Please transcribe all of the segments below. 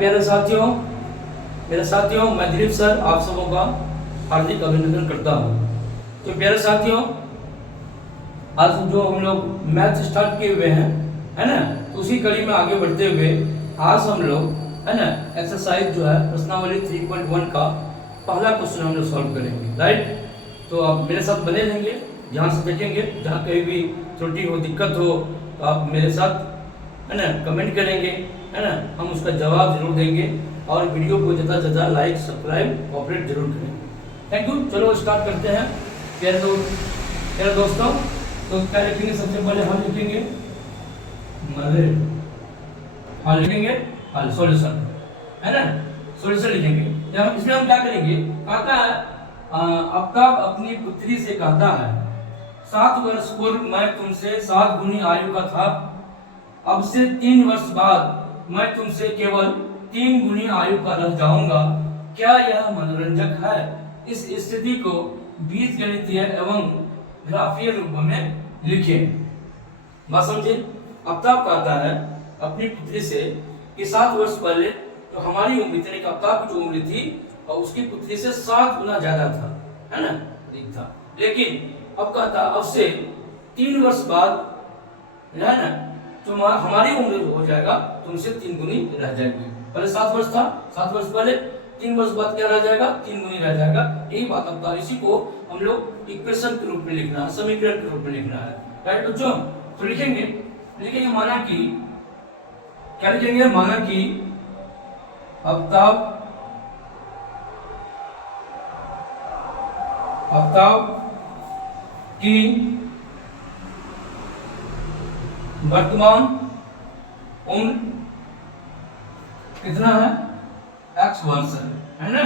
मेरे साथियों मैं दिलीप सर आप सबों का हार्दिक अभिनंदन करता हूँ। तो प्यारे साथियों, आज जो हम लोग मैथ स्टार्ट किए हुए हैं, है ना, तो उसी कड़ी में आगे बढ़ते हुए आज हम लोग, है ना, एक्सरसाइज जो है प्रश्नावली 3.1 का पहला क्वेश्चन हम लोग सॉल्व करेंगे। राइट, तो आप मेरे साथ बने रहेंगे, ध्यान से देखेंगे। जहाँ कहीं भी त्रुटि हो, दिक्कत हो, तो आप मेरे साथ, है ना, कमेंट करेंगे, है ना, हम उसका जवाब जरूर देंगे। और वीडियो को ज़्यादा से ज़्यादा लाइक, सब्सक्राइब, ऑपरेट जरूर करें। Thank you. चलो स्टार्ट करते हैं प्यारे दोस्तों। तो क्या लिखेंगे? सबसे पहले हम लिखेंगे हल सॉल्यूशन, है ना, सॉल्यूशन लिखेंगे। हम इसमें हम क्या करेंगे? कहता है आफ्ताब अपनी पुत्री से कहता है 7 वर्ष पूर्व मैं तुमसे 7 गुनी आयु का था, अब से 3 वर्ष बाद मैं तुमसे केवल 3 गुनी आयु का रह जाऊंगा। क्या यह मनोरंजक है? इस स्थिति को बीजगणितीय एवं ग्राफीय रूप में लिखें। बात समझे? आफ्ताब कहता है अपनी पुत्री से कि 7 वर्ष पहले तो हमारी उम्र थी, आफ्ताब की जो उम्र थी और उसकी पुत्री से 7 गुना ज्यादा था, है ना, अधिक था। लेकिन अब कहता अब से 3 वर्ष बाद, है ना, तो हमारी उम्र हो जाएगा तुमसे 3 गुनी रह जाएगी। पहले 7 वर्ष था, 7 वर्ष पहले, 3 वर्ष बाद क्या रह जाएगा? 3 गुनी रह जाएगा। यही बात अब इसी को हम लोग इक्वेशन के रूप में लिखना है, समीकरण के रूप में लिखना है। राइट बच्चों, तो लिखेंगे माना कि क्या लिखेंगे? माना कि आफ्ताब की वर्तमान उम्र कितना है? x वर्ष है ना,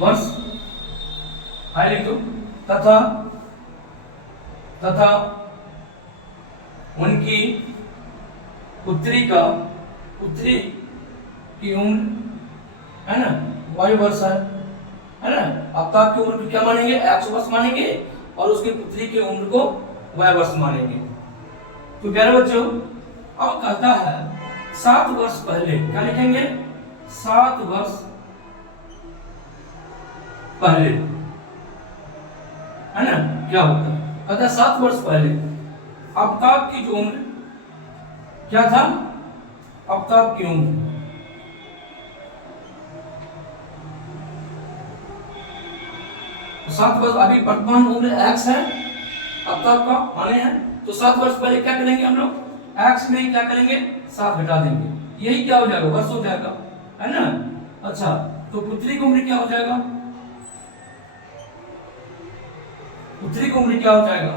वर्ष है लिखो। तथा उनकी पुत्री की उम्र, है ना, y वर्ष है ना। आफ्ताब की उम्र को क्या मानेंगे? x वर्ष मानेंगे और उसकी पुत्री की उम्र को y वर्ष मानेंगे। तो प्यारे बच्चों, अब कहता है 7 वर्ष पहले, क्या लिखेंगे? 7 वर्ष पहले, है ना, क्या होता है? कहता है 7 वर्ष पहले आफ्ताब की जो उम्र क्या था? आफ्ताब की उम्र 7 वर्ष, अभी वर्तमान उम्र x है आफ्ताब का माने हैं। तो 7 वर्ष पहले क्या करेंगे हम लोग? x में क्या करेंगे? 7 घटा देंगे, यही क्या हो जाएगा? वर्ष हो जाएगा, है ना। अच्छा, तो पुत्री की उम्र क्या हो जाएगा? पुत्री की उम्र क्या हो जाएगा?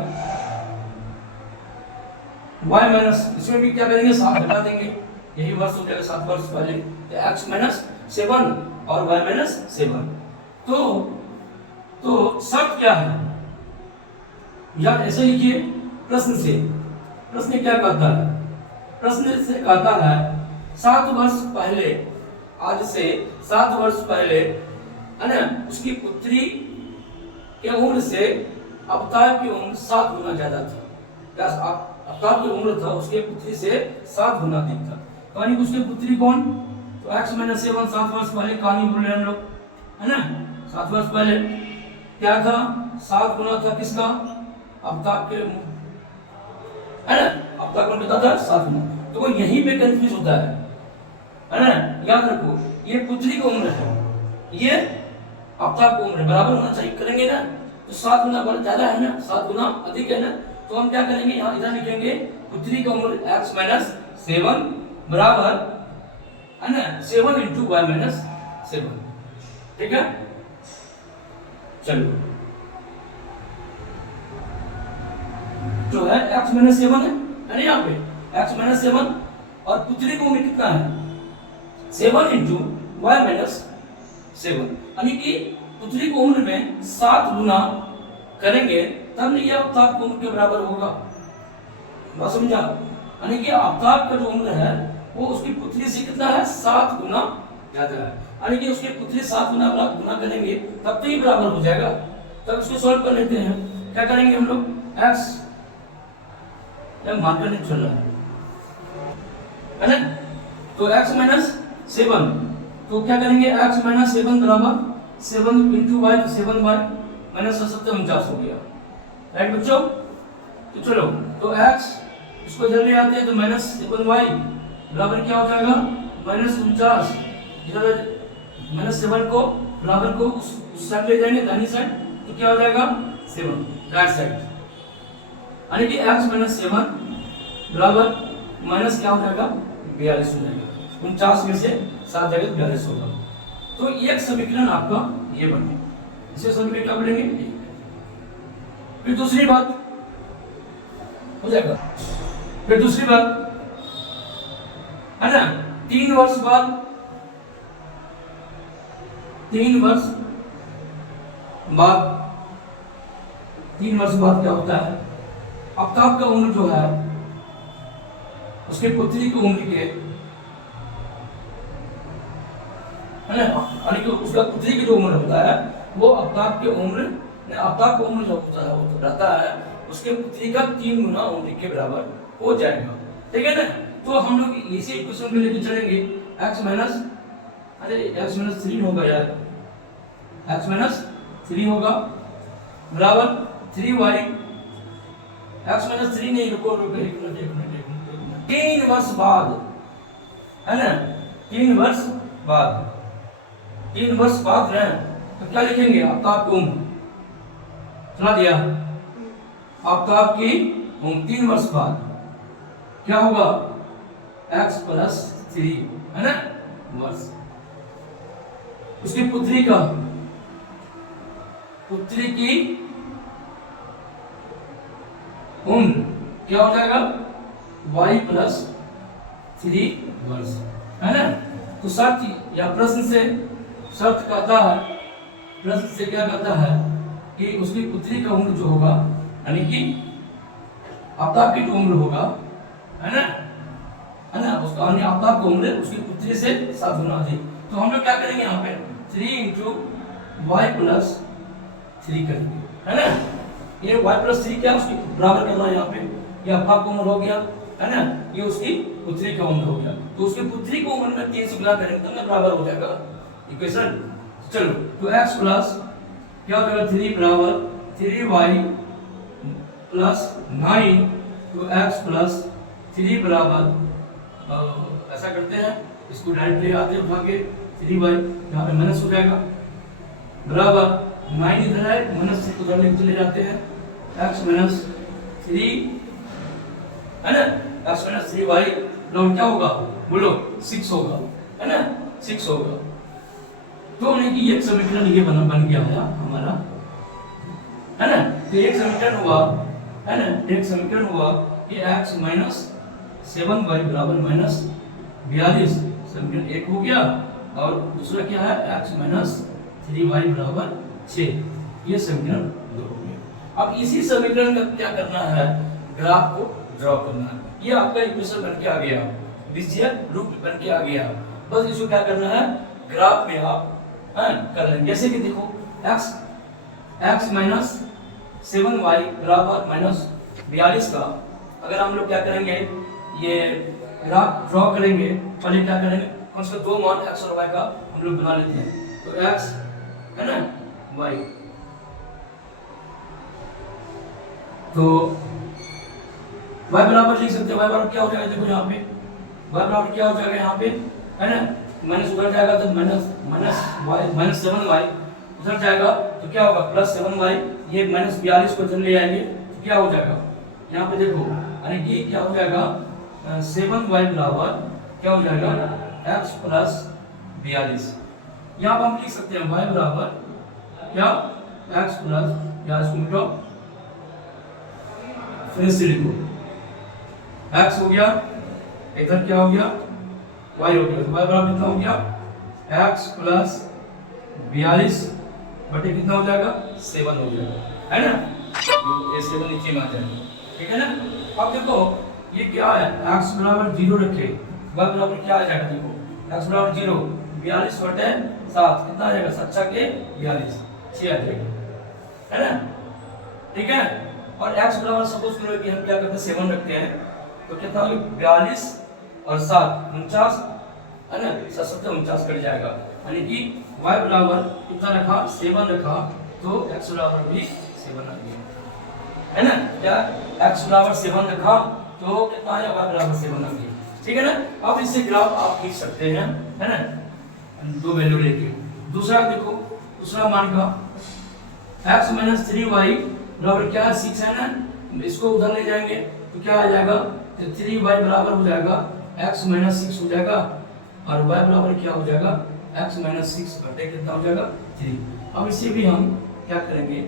y माइनस, इसमें भी क्या करेंगे? 7 घटा देंगे, यही वर्ष हो जाएगा 7 वर्ष पहले। तो x माइनस 7 और y माइनस 7। तो शर्त क्या है? या ऐसे लिखिए प्रश्न क्या कहता है? प्रश्न से कहता है 7 वर्ष पहले, आज से 7 वर्ष पहले, है ना, उसकी पुत्री के उम्र से आफ्ताब की उम्र 7 गुना ज्यादा था। आफ्ताब की उम्र था उसके पुत्री से 7 गुना अधिक था। कहानी उसकी पुत्री कौन? तो x माइनस 7 7 वर्ष पहले कहानी बोल रहे हैं हम लोग, है ना। 7 वर्ष पहले क्या था? 7 गुना था किसका? आफ्ताब के, है ना, आफ्ताब को कितना था? 7 गुना। तो वो यहीं पे कंफ्यूज होता है ना। याद रखो, ये पुत्री की उम्र है, ये आफ्ताब की उम्र बराबर होना चाहिए, करेंगे ना। तो 7 गुना बड़ा ज्यादा है ना, 7 गुना अधिक है ना। तो हम क्या करेंगे? यहाँ इधर लिखेंगे पुत्री की उम्र x माइनस 7 बराबर, है ना, 7 इंटू y माइनस 7। ठीक है, चलो, जो है x माइनस 7 है ना, यहाँ पे x माइनस 7 और पुत्री की उम्र कितना है? 7 इंटू y माइनस 7, यानी कि पुत्री की उम्र में 7 गुना करेंगे तब ये आफ्ताब की उम्र के बराबर होगा। बात समझा? यानी कि आफ्ताब का जो उम्र है वो उसकी पुत्री से कितना है? 7 गुना ज्यादा है। यानी कि उसकी पुत्री 7 गुना करेंगे तब तो ये बराबर हो जाएगा। तब इसको सॉल्व कर लेते हैं। क्या करेंगे हम लोग? x, मार्कर नहीं चल रहा है ना, तो x माइनस 7, तो क्या करेंगे x माइनस 7 बराबर 7 इंटू वाई, तो 7y माइनस 49 हो गया, राइट बच्चों। तो चलो, तो x इसको इधर ले आते हैं, तो माइनस 7y बराबर क्या हो जाएगा माइनस 49, इधर माइनस 7 को बराबर को उस साइड ले जाएंगे दाहिनी साइड, तो क्या हो जाएगा 7 राइट साइड, यानी कि x माइनस 7 बराबर माइनस क्या हो जाएगा 42 हो जाएगा, 49 में से 7 जाएगा तो 42 होगा। तो एक समीकरण आपका ये बने, इसे समीकरण क्या बोलेंगे। फिर दूसरी बात हो जाएगा, फिर दूसरी बात है ना, 3 वर्ष बाद 3 वर्ष बाद क्या होता है, आफ्ताब का उम्र जो है उसके पुत्री की उम्र के, है ना, यानी कि उसका पुत्री की जो उम्र होता है वो आफ्ताब की उम्र, आफ्ताब का उम्र जो होता है वो रहता है उसके पुत्री का 3 गुना उम्र के बराबर हो जाएगा, ठीक है ना। तो हम लोग इसी इक्वेशन को लेके चलेंगे, x माइनस, अरे x माइनस 3 होगा यार, x माइनस 3 होगा बराबर 3y, x माइनस 3 नहीं, रुको 3 वर्ष बाद, है ना, 3 वर्ष बाद, 3 वर्ष बाद है तो क्या लिखेंगे आफ्ताब की उम्र, चला दिया, आफ्ताब की उम्र 3 वर्ष बाद क्या होगा x प्लस 3, है ना वर्ष, उसकी पुत्री का, पुत्री की उम्र क्या हो जाएगा y प्लस 3 वर्ष, है ना। तो शर्त या प्रश्न से शर्त कहता है, प्रश्न से क्या कहता है कि उसकी पुत्री का उम्र जो होगा, यानी कि आफ्ताब की जो उम्र होगा, है ना, उसका यानी आफ्ताब की उम्र उसकी पुत्री से 7 गुना अधिक। तो हम लोग क्या करेंगे यहाँ पे 3 इंटू वाई प्लस 3 करेंगे, है ना, ये y प्लस 3 क्या उसकी बराबर करना है यहाँ पे, ये आफ्ताब की उम्र हो गया, है ना, ये उसकी पुत्री का उम्र हो गया, तो उसकी पुत्री की उम्र में 3 से गुना करेंगे तो बराबर हो जाएगा इक्वेशन। चलो, तो x प्लस क्या हो जाएगा 3 बराबर 3y प्लस 9, तो x प्लस 3 बराबर ऐसा करते हैं, इसको डायरेक्ट ले आते हैं उठा के 3y, यहाँ पे माइनस हो जाएगा बराबर 9 इधर है, माइनस से उधर लेके चले जाते हैं, x माइनस 3, है ना, x माइनस 3y बराबर क्या होगा बोलो 6 होगा, है ना 6 होगा। तो नहीं कि एक समीकरण ये बन गया है हमारा, है ना, तो एक समीकरण हुआ, है ना, एक समीकरण हुआ कि x माइनस 7y बराबर माइनस 42, समीकरण 1 हो गया, और दूसरा क्या है x माइनस 3y बराबर 6, ये समीकरण 2 हो गया। अब इसी समीकरण का क्या करना है, ग्राफ को ड्रॉ करना है, ये आपका इक्वेशन बन के आ गया, बीजीय रूप बन के आ गया, बस इसको क्या करना है ग्राफ में आप कर लेंगे। जैसे कि देखो x माइनस 7y बराबर माइनस 42 का अगर हम लोग क्या करेंगे ये ग्राफ ड्रॉ करेंगे, पहले क्या करेंगे कम से कम 2 मान x और y का हम लोग बना लेते हैं, तो x है ना y, तो y बराबर लिख सकते हैं, y बराबर क्या हो जाएगा देखो यहाँ पे y बराबर क्या हो जाएगा यहाँ पे, है ना, माइनस उधर जाएगा तो माइनस 7y उधर जाएगा तो क्या होगा प्लस 7y, ये माइनस 42 को इधर ले आएंगे तो क्या हो जाएगा यहाँ पे देखो, यानी कि क्या हो जाएगा 7y बराबर क्या हो जाएगा x प्लस 42, यहाँ पर हम लिख सकते हैं y बराबर क्या x प्लस 42 को मिटाओ, फिर से लिखो x हो गया, इधर क्या हो गया y हो गया, तो y बराबर कितना हो गया x प्लस 42 बटे कितना हो जाएगा 7 हो जाएगा, है ना, तो ये 7 नीचे में आ जाएगा, ठीक है ना। अब देखो ये क्या है x बराबर 0 रखे, y बराबर क्या आ जाएगा देखो x बराबर 0, 42 बटे 7 कितना आ जाएगा 7 के 42, 6 आ जाएगा, है ना, ठीक है। और x बराबर सपोज करो कि हम क्या करते हैं 7 रखते हैं, तो कितना हो गया 42 और 7 49, 749 कट जाएगा, यानी कि y बराबर कितना रखा 7 रखा, तो x बराबर भी 7 आ गया, है ना। क्या x बराबर 7 रखा तो कितना आया, y बराबर 7 आ गया, ठीक है ना। अब इससे ग्राफ आप खींच सकते हैं, है ना, दो वैल्यू लेके। दूसरा देखो, दूसरा मान का x - 3y बराबर क्या है 6 है ना, इसको उधर ले जाएंगे तो क्या आ जाएगा, तो 3y बराबर हो जाएगा x - 6 हो जाएगा, और y बराबर क्या हो जाएगा x - 6 बटे कितना हो जाएगा 3। अब इसे भी हम क्या करेंगे,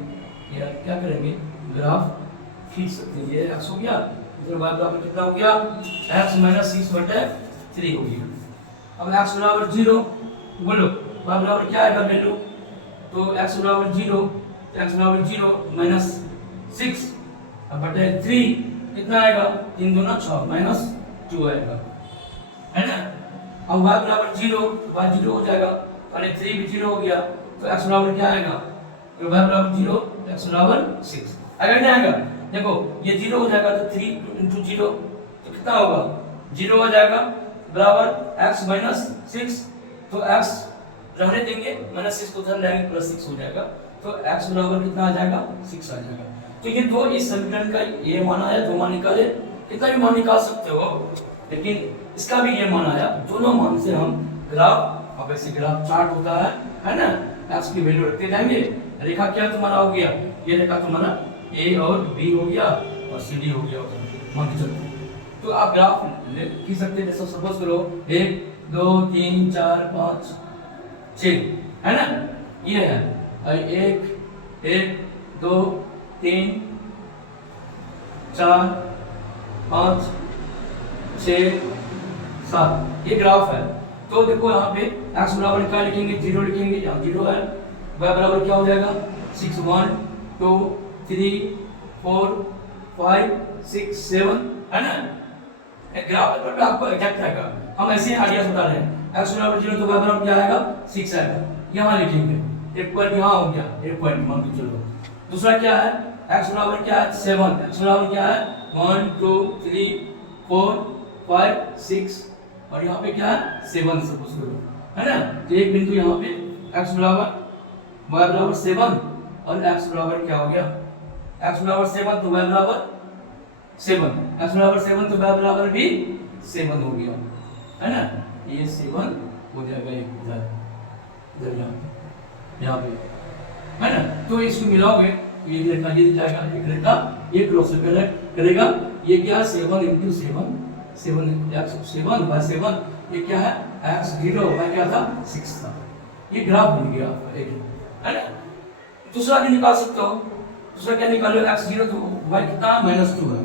या क्या करेंगे, ग्राफ खींच सकते हैं। ये x हो गया, इधर y बराबर कितना हो गया x - 6 बटे 3 हो गया। अब x बराबर 0, बोलो y बराबर क्या आएगा वैल्यू, तो x बराबर 0, x बराबर 0 माइनस 6 बटे 3 कितना आएगा, 3 दूना 6 -2 आएगा, है ना। अब y बराबर 0, y 0 हो जाएगा, यानी 3 भी 0 हो गया, तो x बराबर क्या आएगा, तो y बराबर 0, x बराबर 6 आएगा, क्या आएगा, देखो ये 0 हो जाएगा, तो 3 × 0 तो कितना होगा 0 हो जाएगा, बराबर x - 6, तो x रहने देंगे, -6 को उधर लाएंगे, +6 हो जाएगा, तो x बराबर कितना आ जाएगा 6 आ जाएगा। तो ये दो इस समीकरण का ये मान आया, दो मान निकाले, कितना भी मान निकाल सकते हो, लेकिन इसका भी ये मान आया, दोनों मान से हम ग्राफ, अब ऐसे ग्राफ चार्ट होता है ना, x की वैल्यू रखते जाएंगे। रेखा क्या तुम्हारा हो गया, ये रेखा तुम्हारा a और b हो गया और cd हो गया, मान के चलते। तो आप ग्राफ खींच सकते हैं, जैसे सपोज करो 1 2 3 4 5 6 है ना, ये है 1 1 2 3 4 5 6 7 ये ग्राफ है। तो देखो यहाँ पे x बराबर क्या लिखेंगे, 0 लिखेंगे, यहाँ 0 है, y बराबर क्या हो जाएगा 6 1 2 3 4 5 6 7 है ना। ग्राफ पर आपको एग्जैक्ट आएगा, हम ऐसे ही आइडिया बता रहे हैं। x बराबर 0 तो y बराबर क्या आएगा 6 आएगा, यहाँ लिखेंगे, एक पॉइंट यहाँ हो गया, एक पॉइंट मान के चलो। दूसरा क्या है, x बराबर क्या है 7, x बराबर क्या है 1 2 3 4 5 6 और यहाँ पे क्या है 7 सपोज करो, है ना। तो एक बिंदु यहाँ पे x बराबर y बराबर 7 और x बराबर क्या हो गया, x बराबर 7 तो y बराबर 7, x बराबर 7 तो y बराबर भी 7 हो गया, है ना। ये 7 हो जाएगा, एक इधर यहाँ पे, है ना। तो इसको मिलाओगे तो ये रेखा ये जाएगा, एक रेखा एक क्रॉस करेगा, ये क्या है 7 × 7 7 7 बाय 7, ये क्या है x 0 बाय क्या था 6 था। ये ग्राफ बन गया आपका एक, है ना। दूसरा भी निकाल सकते हो, दूसरा क्या निकालो, x 0 तो y कितना है -2 है,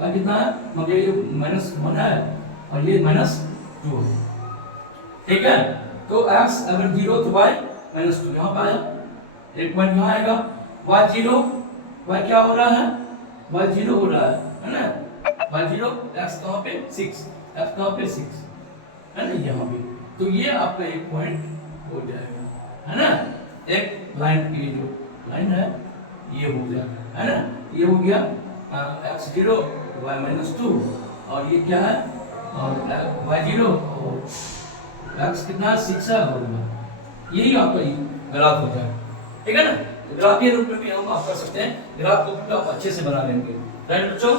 y कितना है मतलब ये -1 है और ये -2 है, ठीक है। तो x अगर 0 तो y -2 यहाँ पे आया, एक पॉइंट यहाँ आएगा, y 0 y क्या हो रहा है y 0 हो रहा है ना, y 0 x कहाँ पे 6, f कहाँ पे 6 है ना यहाँ पे। तो ये आपका एक पॉइंट हो जाएगा, है ना। एक लाइन की जो लाइन है ये हो गया, है ना, ये हो गया x 0 y -2 और ये क्या है और y 0 और x कितना 6 है और यही आपका ग्राफ हो जाए, ठीक है ना। ग्राफ के रूप में भी हम आप कर सकते हैं, ग्राफ को आप अच्छे से बना लेंगे, राइट बच्चों।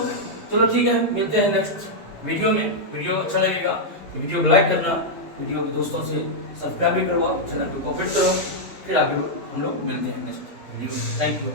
चलो ठीक है, मिलते हैं नेक्स्ट वीडियो में। वीडियो अच्छा लगेगा तो वीडियो को लाइक करना, वीडियो के दोस्तों से सब्सक्राइब भी करवाओ, चैनल को कमेंट करो, फिर आगे हम लोग मिलते हैं नेक्स्ट वीडियो में। Thank you.